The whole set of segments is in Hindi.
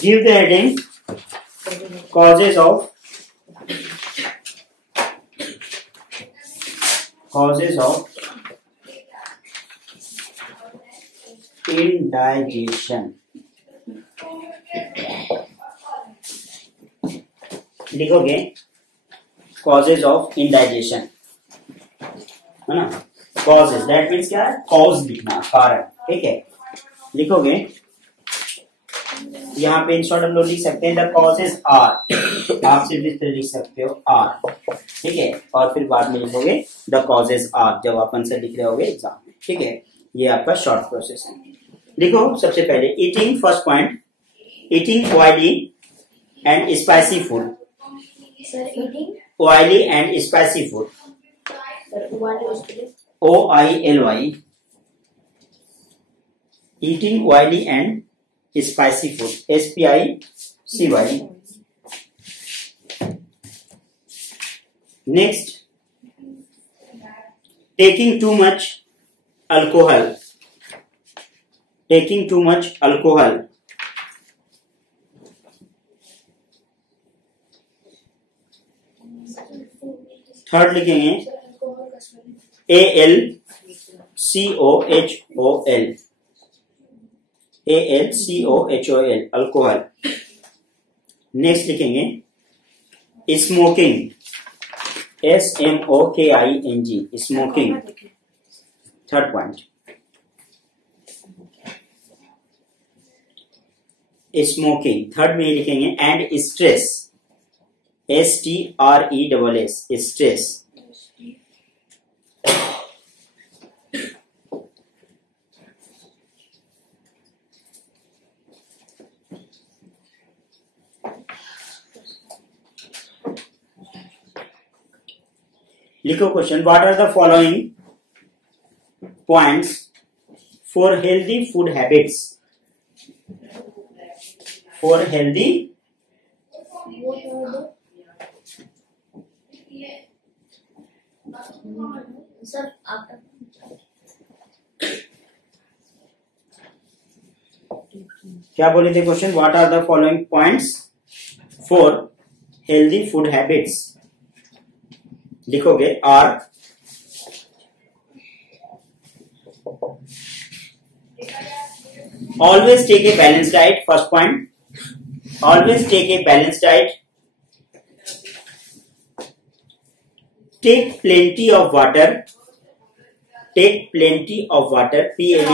Give the heading causes of indigestion. लिखोगे causes of indigestion, है ना? Causes, that means क्या है? Cause लिखना, कारण, ठीक है? लिखोगे यहाँ पे इन शॉर्ट हम लोग लिख सकते हैं द कॉजेज आर, आप सिर्फ इस तरह लिख सकते हो आर, ठीक है? और फिर बाद में लिखोगे द कॉजेज आर जब आप आंसर लिख रहे होगे एग्जाम में, ठीक है? ये आपका शॉर्ट प्रोसेस है। लिखो सबसे पहले eating, first point, eating oily and spicy food. Oily and spicy food, OILY, eating oily and spicy food, SPICY. Next, taking too much alcohol. Taking too much alcohol. Third लिखेंगे ALCOHOL. ALCOHOL, alcohol. नेक्स्ट लिखेंगे smoking, SMOKING, smoking, third point. Smoking third में लिखेंगे एंड स्ट्रेस, STRESS, स्ट्रेस। लिखो question, what are the following points for healthy food habits? For healthy क्या बोले थे question? What are the following points for healthy food habits? लिखोगे are always take a balance diet, first point, always take a balance diet, take plenty of water, take plenty of water, PLE,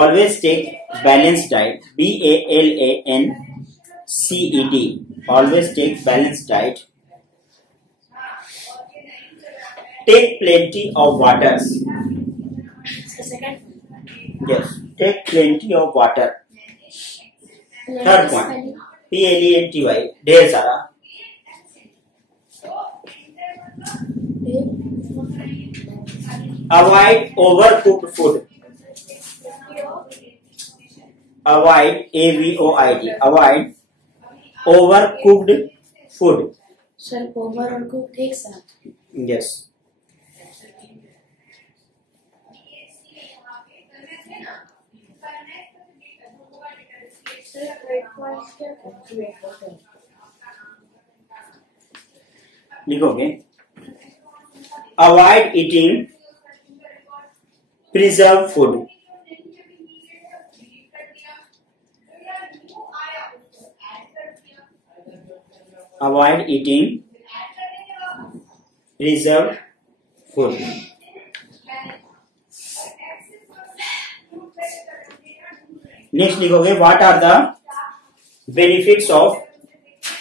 always take balance diet, BALANCED, always take balance diet, take plenty of water. Yes, take plenty of water. Third one, PLENTY, ढेर सारा। Avoid overcooked food. Avoid, AVOID, avoid overcooked food. Sir, over और cooked एक साथ? Yes. लिखोगे avoid eating preserve food, avoid eating preserve food. Next लिखोगे what are the benefits of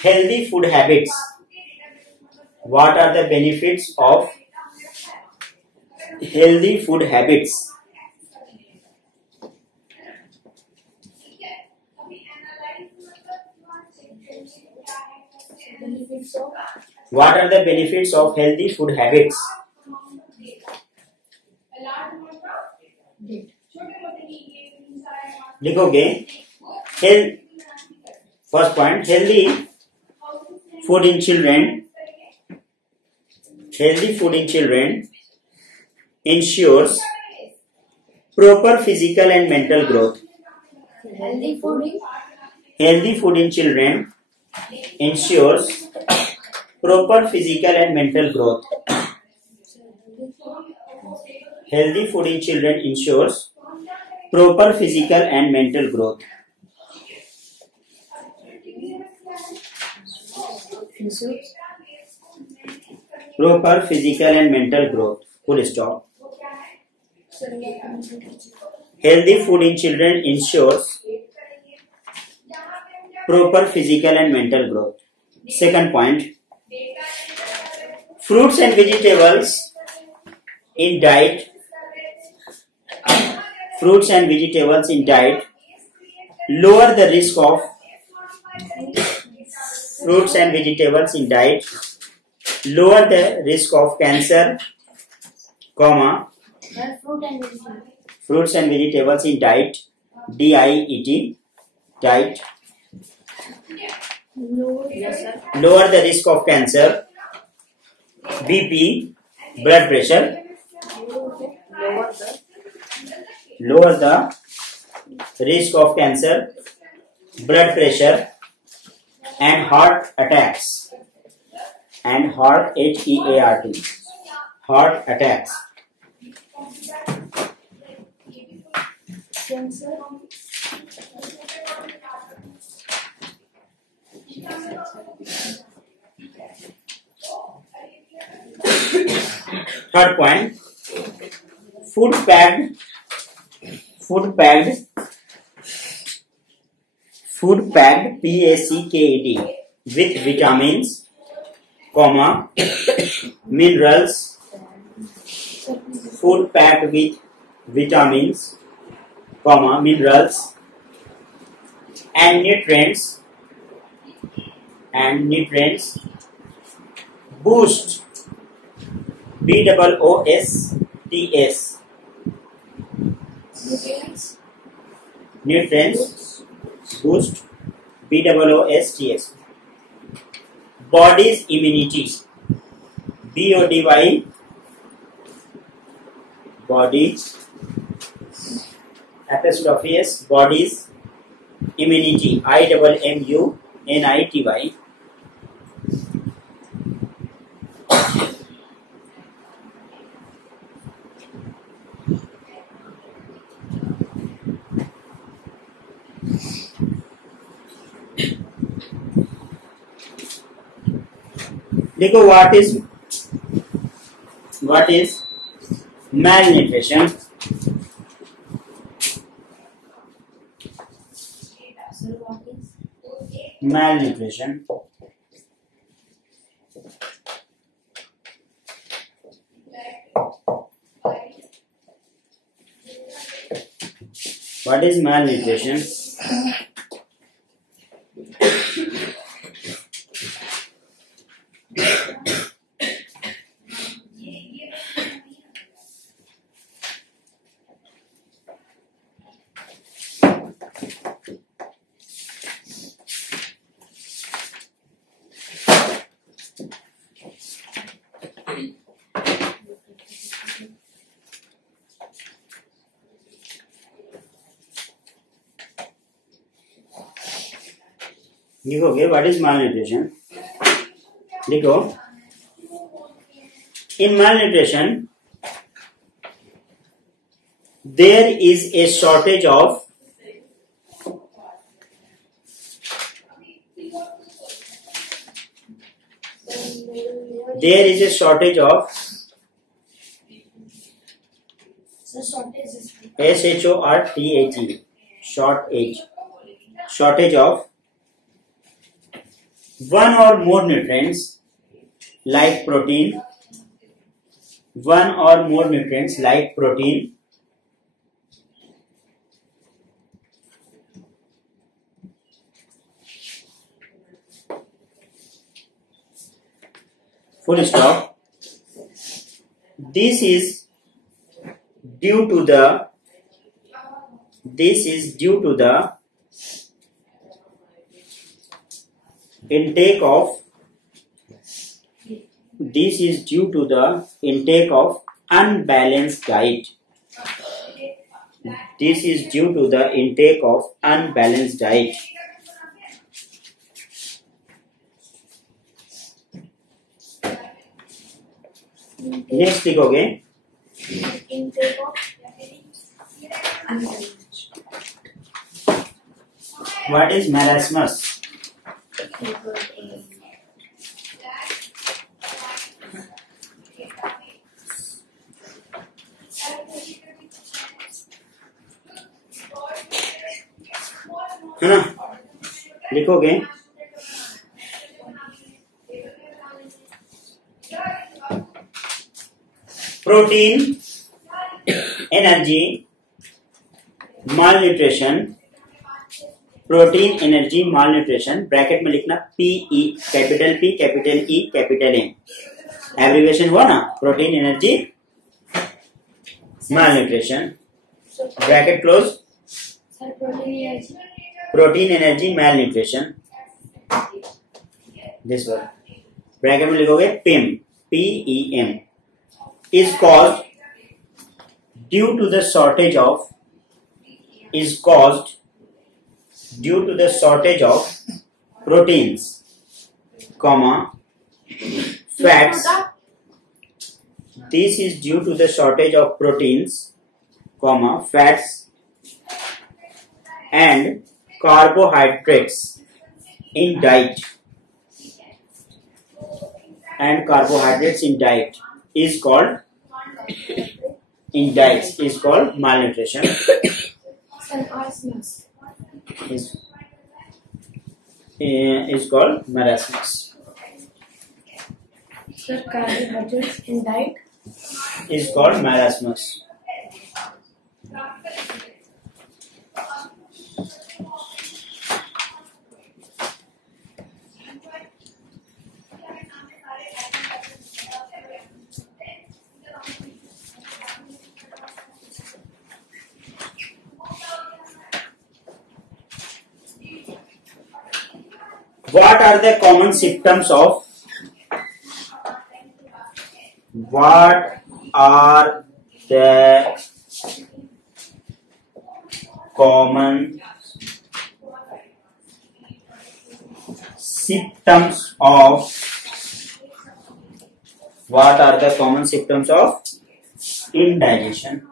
healthy food habits? What are the benefits of healthy food habits? What are the benefits of healthy food habits? लिखोगे first point, healthy food in children, healthy food in children ensures proper physical and mental growth. Healthy food. Healthy food in children ensures proper physical and mental growth. Healthy food in children ensures proper physical and mental growth. Proper physical and mental growth. Full stop. Healthy food in children ensures proper physical and mental growth. Second point. Fruits and vegetables in diet. Fruits and vegetables in diet lower the risk of fruits and vegetables in diet lower the risk of cancer, comma, fruits and vegetables in diet, DIET, diet, lower the risk of cancer, BP, blood pressure, lower the risk of cancer, blood pressure, and heart attacks, and heart, HEART, heart attacks. Third point, food packed PACKED with vitamins, comma, minerals, food packed with vitamins, comma, minerals and nutrients boost, BOOSTS, nutrients boost, BOOSTS, body's immunity, BODY, body, apostrophe body's immunity, IMMUNITY, देखो what is malnutrition? Malnutrition. What is malnutrition? लिखोगे व्हाट इज malnutrition. लिखो in malnutrition there is a shortage of shortage of one or more nutrients like protein, full stop. This is due to the intake of unbalanced diet. This is due to the intake of unbalanced diet. Next लिखोगे intake of unbalanced. What is marasmus? है ना, लिखोगे protein, energy, malnutrition, protein, energy, malnutrition, bracket में लिखना PE, capital P, capital E, capital M, abbreviation हुआ ना, protein, energy, malnutrition, bracket close, protein, energy, malnutrition, this one, bracket में लिखोगे PEM, PEM, is caused due to the shortage of proteins, comma, fats. This is due to the shortage of proteins, comma, fats and carbohydrates in diet. And carbohydrates in diet is called malnutrition. Is called marasmus. Sir, carbohydrates in diet is called marasmus. What are the common symptoms of indigestion?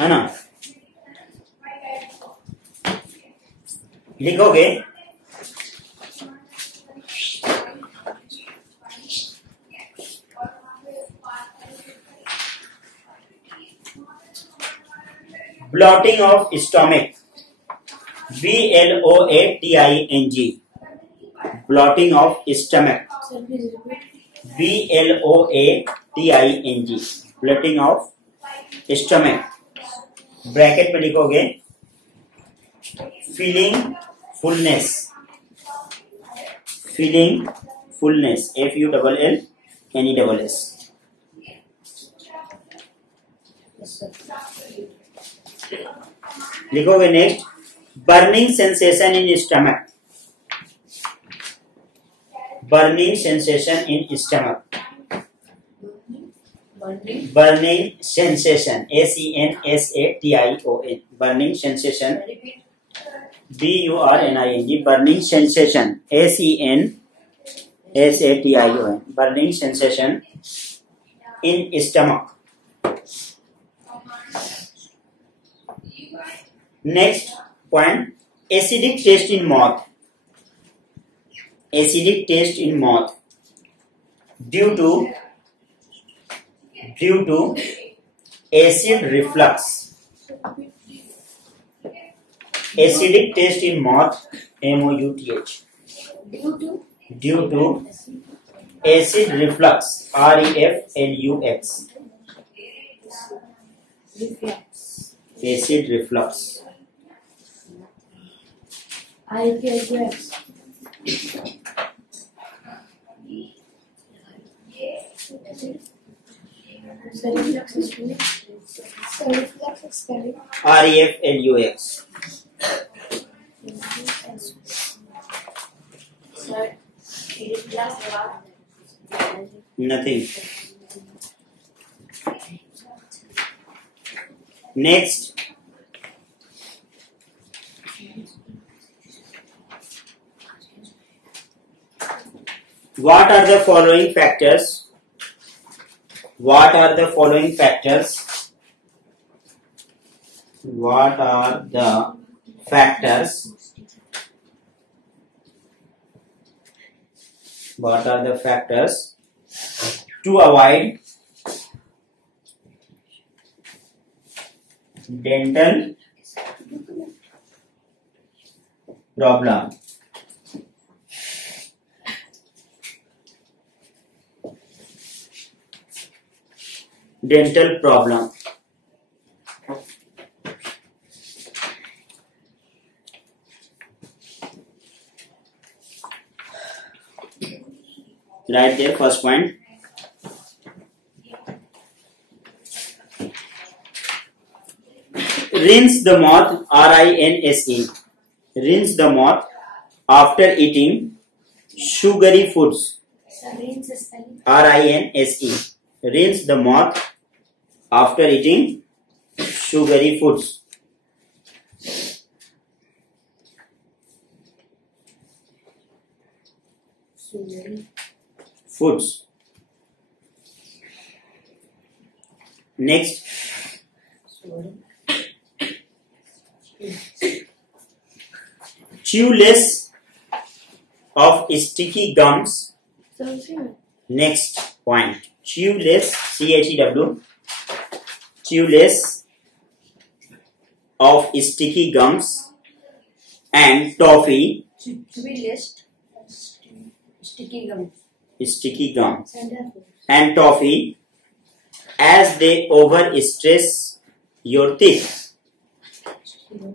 है ना, लिखोगे blotting of stomach, BLOATING, blotting of stomach, BLOATING, blotting of stomach, bracket में लिखोगे फीलिंग फुलनेस, FULLNESS. लिखोगे next burning sensation in stomach, burning sensation in stomach, burning sensation, ACNSATION, burning sensation, BURNING, burning sensation, ACNSATION, burning sensation in stomach. Next point, acidic taste in mouth, acidic taste in mouth due to acid reflux, acidic taste in mouth, MOUTH, due to acid reflux, REFLUX, acid reflux. IPLUX. Reflux is spelling. REFLUX. Sir, Nothing. Next. What are the following factors? What are the following factors? What are the factors? What are the factors to avoid dental problem? Dental problem. Right there, first point. Rinse the mouth, R-I-N-S-E. Rinse the mouth after eating sugary foods, R-I-N-S-E. Rinse the mouth after eating sugary foods. Foods. Next. Chew less of sticky gums. Next point. Chew less, C-H-E-W. Chew less of sticky gums and toffee. Sticky gums and toffee as they overstress your teeth.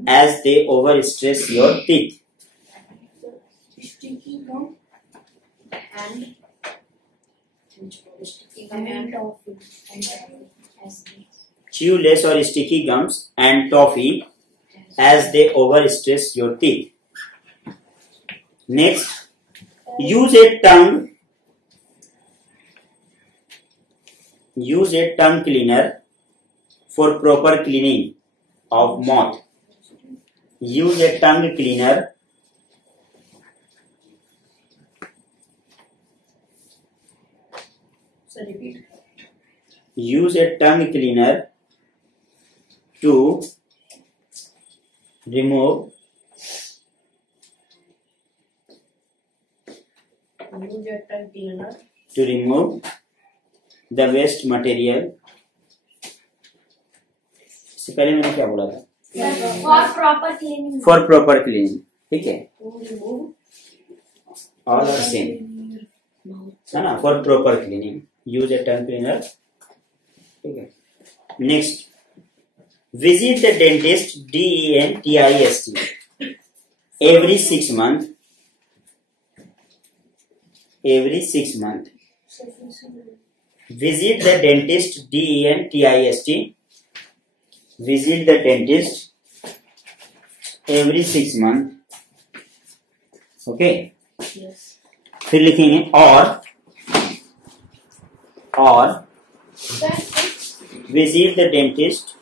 As they overstress your teeth. Sticky gum and toffee. Chew less or sticky gums and toffee as they overstress your teeth. Next, use a tongue cleaner for proper cleaning of mouth. Use a tongue cleaner Use a tongue cleaner to remove the waste material. इससे पहले मैंने क्या बोला था? For proper cleaning. ठीक है? All are same. है ना? For proper cleaning. Use a tongue cleaner. ठीक है? Next. Visit the dentist, D-E-N-T-I-S-T, every 6 months. Every 6 months. Visit the dentist, D-E-N-T-I-S-T. Visit the dentist every 6 months. Okay. Yes. फिर लिखेंगे और visit the dentist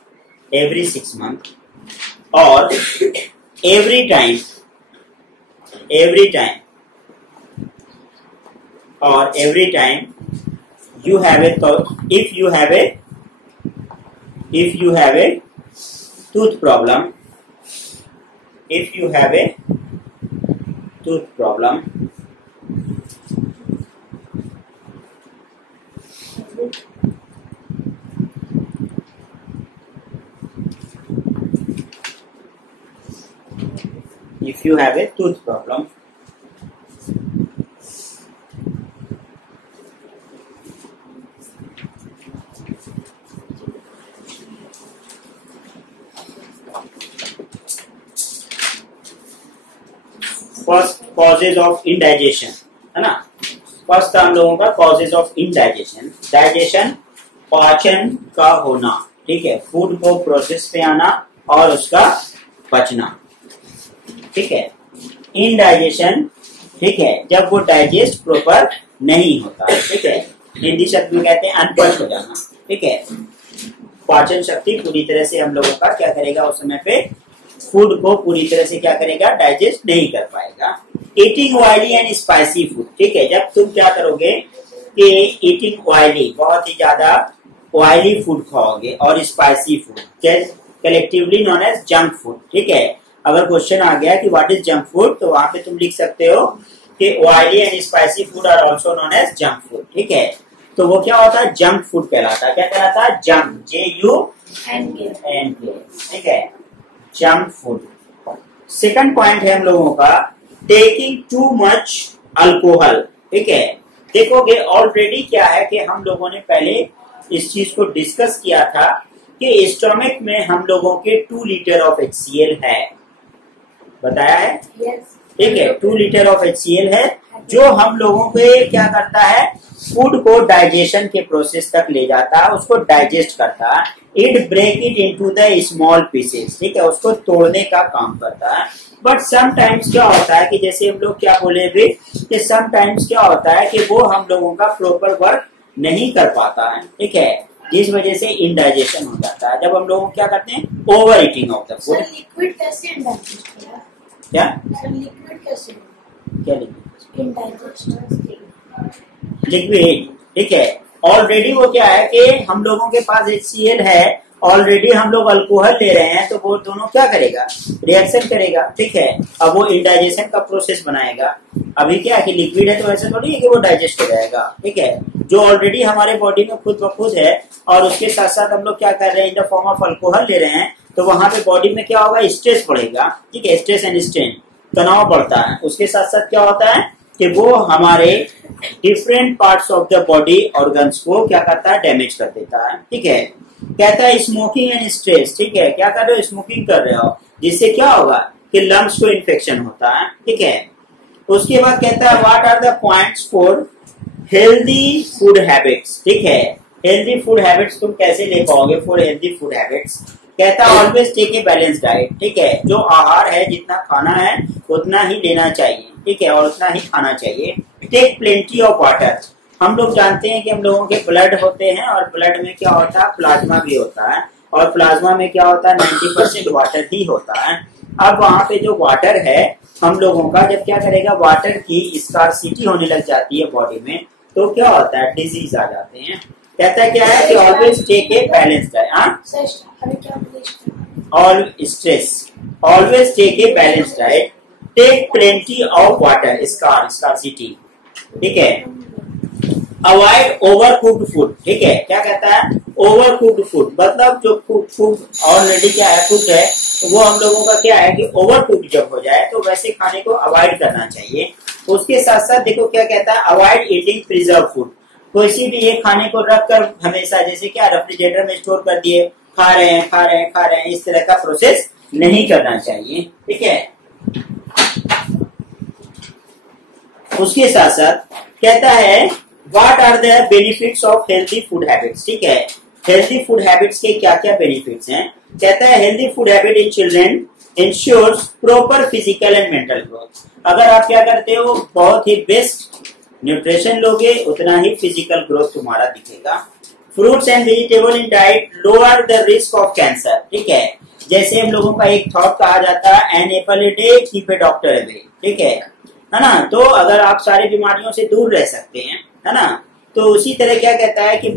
every 6 months or every time you have a if you have a tooth problem, first causes of indigestion है ना. फर्स्ट था हम लोगों का कॉजेज ऑफ इंडाइजेशन. डाइजेशन पाचन का होना. ठीक है, फूड को प्रोसेस पे आना और उसका पचना. ठीक है. इंडाइजेशन ठीक है, जब वो डाइजेस्ट प्रॉपर नहीं होता है, ठीक है, हिंदी शब्द में कहते हैं अनपच हो जाना, ठीक है। पाचन शक्ति पूरी तरह से हम लोगों का क्या करेगा, उस समय पे फूड को पूरी तरह से क्या करेगा, डाइजेस्ट नहीं कर पाएगा। Eating oily and spicy food, ठीक है, जब तुम क्या करोगे कि ईटिंग ऑयली, बहुत ही ज्यादा ऑयली फूड खाओगे और spicy food, collectively known as junk food, ठीक है। अगर क्वेश्चन आ गया कि व्हाट इज जंक फूड, तो वहां पे तुम लिख सकते हो कि oily and spicy food are also known as junk food, ठीक है। तो वो क्या होता है, जंक फूड कहलाता है। क्या कहलाता है, जंक, JUNK, ठीक है, जंक फूड। सेकंड पॉइंट है हम लोगों का, टेकिंग टू मच अल्कोहल, ठीक है। देखोगे ऑलरेडी क्या है कि हम लोगों ने पहले इस चीज को डिस्कस किया था कि स्टोमक में हम लोगों के 2 लीटर ऑफ HCl है, बताया है, ठीक है, 2 लीटर ऑफ HCl है, जो हम लोगों के क्या करता है, फूड को डाइजेशन के प्रोसेस तक ले जाता है, उसको डाइजेस्ट करता है। It break it into the small pieces, ठीक है, उसको तोड़ने का काम करता है। बट समटाइम्स क्या होता है कि जैसे हम लोग क्या बोले अभी कि समटाइम्स क्या होता है कि वो हम लोगों का प्रॉपर वर्क नहीं कर पाता है, ठीक है, जिस वजह से इंडाइजेशन हो जाता है। जब हम लोग क्या करते हैं, over eating of the food. Liquid कैसे इंडाइजेस्ट होगा? क्या लिक्विड कैसे होगा? क्या लिक्विड? इंडाइजेशन लिक्विड, ठीक है, ऑलरेडी वो क्या है कि हम लोगों के पास HCl है, ऑलरेडी हम लोग अल्कोहल ले रहे हैं, तो वो दोनों क्या करेगा, रिएक्शन करेगा, ठीक है। अब वो इंडाइजेशन का प्रोसेस बनाएगा। अभी क्या है कि लिक्विड है तो ऐसा थोड़ी है कि वो डाइजेस्ट हो जाएगा, ठीक है, जो ऑलरेडी हमारे बॉडी में खुद ब खुद है, और उसके साथ साथ हम लोग क्या कर रहे हैं, in the form of alcohol ले रहे हैं, तो वहां पे बॉडी में क्या होगा, स्ट्रेस बढ़ेगा, ठीक है, स्ट्रेस एंड स्ट्रेन, तनाव बढ़ता है। उसके साथ साथ क्या होता है कि वो हमारे different parts of the body organs को क्या करता है, डैमेज कर देता है, ठीक है। कहता है स्मोकिंग एंड स्ट्रेस, ठीक है, क्या कर रहे हो, स्मोकिंग कर रहे हो, जिससे क्या होगा कि लंग्स को इन्फेक्शन होता है, ठीक है। उसके बाद कहता है what are the points for healthy food habits, ठीक है, हेल्दी फूड हैबिट्स तुम कैसे ले पाओगे फॉर हेल्दी फूड हैबिट्स। कहता है always take a balance diet, ठीक है, जो आहार है, जितना खाना है उतना ही लेना चाहिए, ठीक है, और उतना ही खाना चाहिए। टेक प्लेंटी ऑफ वाटर, हम लोग जानते हैं कि हम लोगों के ब्लड होते हैं, और ब्लड में क्या होता है, प्लाज्मा भी होता है, और प्लाज्मा में क्या होता है, 90% वाटर ही होता है। अब वहां पे जो वाटर है हम लोगों का, जब क्या करेगा, वाटर की स्कार्सिटी होने लग जाती है बॉडी में, तो क्या होता है, डिजीज आ जाते हैं। कहता है क्या है कि always take a balance diet, all stress, always take a balance diet, take plenty of water, scarcity, ठीक है। अवॉइड ओवर कुक्ड फूड, ठीक है, क्या कहता है, ओवर कुक्ड फूड, मतलब जो फूड ऑलरेडी क्या है, कुक्ड है, वो हम लोगों का क्या है कि ओवर कुक्ड जब हो जाए तो वैसे खाने को अवॉइड करना चाहिए। उसके साथ साथ देखो क्या कहता है, अवॉइड ईटिंग प्रिजर्व फूड, किसी भी ये खाने को रख कर हमेशा जैसे क्या रेफ्रिजरेटर में स्टोर कर दिए, खा रहे हैं, इस तरह का प्रोसेस नहीं करना चाहिए, ठीक है। उसके साथ साथ कहता है what are the benefits of healthy food habits, ठीक है, हेल्दी फूड हैबिट्स के क्या क्या बेनिफिट्स हैं। कहता है healthy food habit in children ensures proper physical and mental growth. अगर आप क्या करते हो, बहुत ही बेस्ट न्यूट्रिशन लोगे, उतना ही फिजिकल ग्रोथ तुम्हारा दिखेगा। Fruits and vegetable in diet lower the risk of cancer, ठीक है, जैसे हम लोगों का एक थॉट कहा जाता है, an apple a day keep a doctor away, ठीक है ना। तो अगर आप सारी बीमारियों से दूर रह सकते हैं, है ना, तो उसी तरह क्या कहता है कि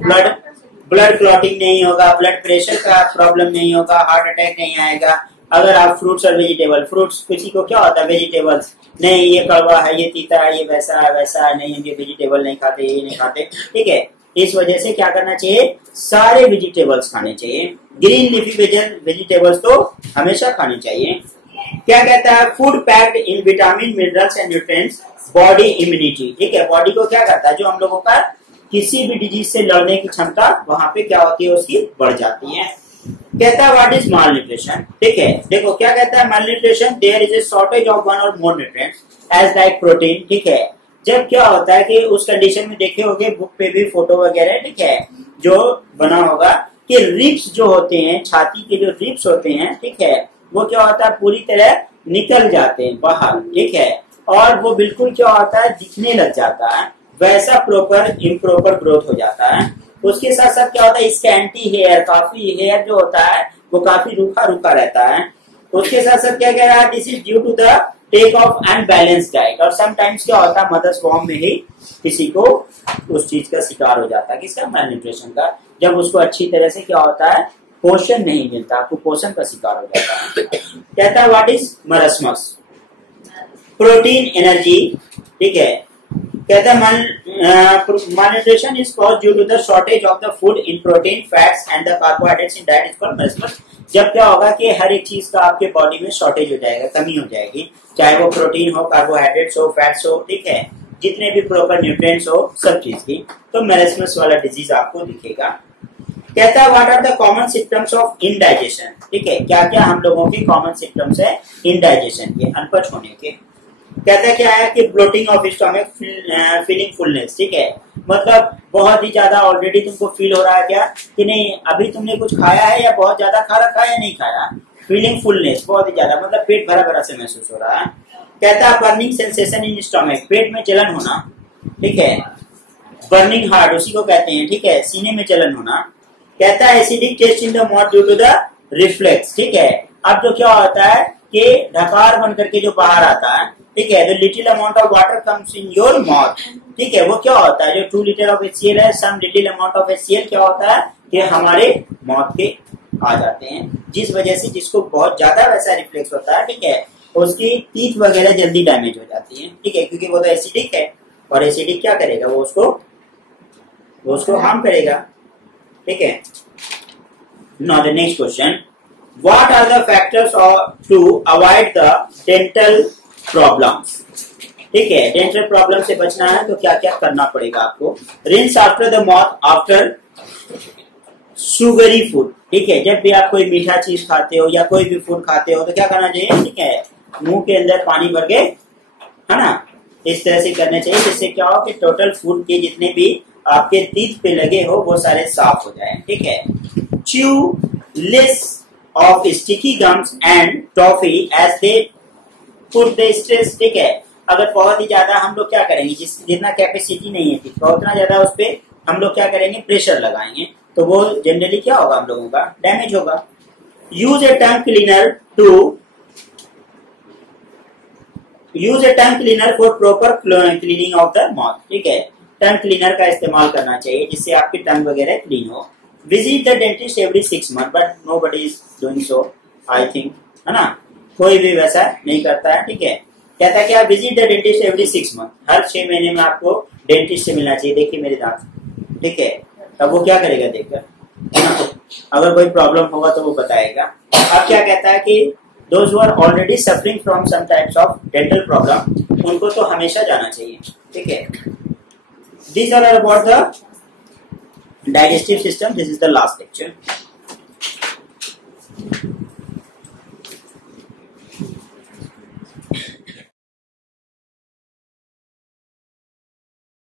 ब्लड क्लॉटिंग नहीं होगा, ब्लड प्रेशर का प्रॉब्लम नहीं होगा, हार्ट अटैक नहीं आएगा। अगर आप फ्रूट्स और वेजिटेबल, फ्रूट्स किसी को क्या होता है, वेजिटेबल्स नहीं, ये कड़वा है, ये तीता है, ये वैसा है, नहीं, ये वेजिटेबल नहीं खाते, ये नहीं खाते, ठीक है। इस वजह से क्या करना चाहिए, सारे वेजिटेबल्स खाने चाहिए, ग्रीन लीफी वेजिटेबल्स तो हमेशा खानी चाहिए। क्या कहता है, food packed in vitamin, minerals and nutrients body immunity, ठीक है, बॉडी को क्या करता है, जो हम लोगों का किसी भी डिजीज से लड़ने की क्षमता वहां पे क्या होती है, उसकी बढ़ जाती है। कहता है व्हाट इज माल न्यूट्रिशन, ठीक है, देखो क्या कहता है, malnutrition there is a shortage of one or more nutrients as like protein, ठीक है। जब क्या होता है कि उस कंडीशन में देखे होगे, बुक पे भी फोटो वगैरह, ठीक है, जो बना होगा कि रिब्स जो होते हैं, छाती के जो रिब्स होते हैं, ठीक है, वो क्या होता है, पूरी तरह निकल जाते हैं बाहर, ठीक है, और वो बिल्कुल क्या होता है, दिखने लग जाता है, वैसा प्रॉपर इम्प्रॉपर ग्रोथ हो जाता है। उसके साथ साथ क्या होता है, स्कैंटी हेयर, काफी हेयर जो होता है वो काफी रूखा रूखा रहता है। उसके साथ साथ क्या कह रहा है, this is due to the take off and balance diet. और समटाइम्स क्या होता है, मदर्स वॉर्म में ही किसी को उस चीज का शिकार हो जाता है, किसका, मैलन्यूट्रिशन का। जब उसको अच्छी तरह से क्या होता है, पोषण नहीं मिलता, कुपोषण का शिकार हो जाता है। कहता है व्हाट इज मरस्मस, प्रोटीन एनर्जी, ठीक है। कहता है malnutrition is caused due to the shortage of the food in protein, fats and the carbohydrates in diet is called marasmus। जब क्या होगा कि हर एक चीज का आपके बॉडी में शॉर्टेज हो जाएगा, कमी हो जाएगी, चाहे वो प्रोटीन हो, कार्बोहाइड्रेट्स हो, फैट्स हो, ठीक है, जितने भी प्रॉपर न्यूट्रिएंट्स हो सब चीज की, तो मैरस्मस वाला डिजीज आपको दिखेगा। कहता है what are the common symptoms of indigestion, ठीक है, क्या क्या हम लोगों के कॉमन सिम्टम्स है इनडाइजेशन के, अनपच होने के। कहता है क्या है कि bloating of stomach, feeling fullness, ठीक है, मतलब बहुत ही ज्यादा ऑलरेडी तुमको फील हो रहा है क्या कि नहीं, अभी तुमने कुछ खाया है या बहुत ज्यादा खा रखा है या नहीं खाया। फीलिंग फुलनेस, बहुत ही ज्यादा, मतलब पेट भरा भरा से महसूस हो रहा है। कहता है बर्निंग सेंसेशन इन स्टमक, पेट में जलन होना, ठीक है, बर्निंग हार्ट उसी को कहते हैं, ठीक है, सीने में जलन होना। कहता है acidic taste in the mouth due to the reflex, ठीक है। अब जो क्या होता है कि ढकार बन करके जो बाहर आता है, ठीक है, the little amount of water comes in your mouth, ठीक है, वो क्या होता है, जो 2 लीटर ऑफ HCl है, some little amount of HCl क्या होता है कि हमारे माउथ के आ जाते हैं, जिस वजह से जिसको बहुत ज्यादा वैसा रिफ्लेक्स होता है, ठीक है, उसकी टीथ वगैरह जल्दी डैमेज हो जाती है, ठीक है, क्योंकि वो तो एसिडिक है, और एसिडिक क्या करेगा, वो उसको हार्म करेगा, ठीक है। Now the next question, what are the factors to avoid the dental problems, ठीक है, डेंटल प्रॉब्लम से बचना है तो क्या क्या करना पड़ेगा आपको। Rinse after the mouth after sugary food, ठीक है, जब भी आप कोई मीठा चीज खाते हो या कोई भी फूड खाते हो तो क्या करना चाहिए, ठीक है, मुंह के अंदर पानी भर के, है ना, इस तरह से करना चाहिए, जिससे क्या हो कि टोटल फूड के जितने भी आपके टीथ पे लगे हो वो सारे साफ हो जाए, ठीक है। Chew less of sticky gums and toffee as they put the stress, ठीक है, अगर बहुत ही ज्यादा हम लोग क्या करेंगे, जितना कैपेसिटी नहीं है टीथ का उतना ज्यादा उस पर हम लोग क्या करेंगे, प्रेशर लगाएंगे, तो वो जनरली क्या होगा, हम लोगों का डैमेज होगा। Use A tongue cleaner for proper cleaning of the mouth, ठीक है, टंग क्लीनर का इस्तेमाल करना चाहिए जिससे आपकी टंग वगैरह क्लीन हो। Visit the dentist every 6 months, but nobody is doing so, I think, है ना, कोई भी वैसा नहीं करता है, ठीक है। कहता है कि आप visit the dentist every 6 months, हर 6 महीने में आपको डेंटिस्ट से मिलना चाहिए, देखिए मेरे दांत, ठीक है, तब वो क्या करेगा देखकर, है ना, अगर कोई प्रॉब्लम होगा तो वो बताएगा। अब क्या कहता है कि those who are already suffering from some types of dental problem, उनको तो हमेशा जाना चाहिए, ठीक है। These are about the digestive system. This is the last lecture.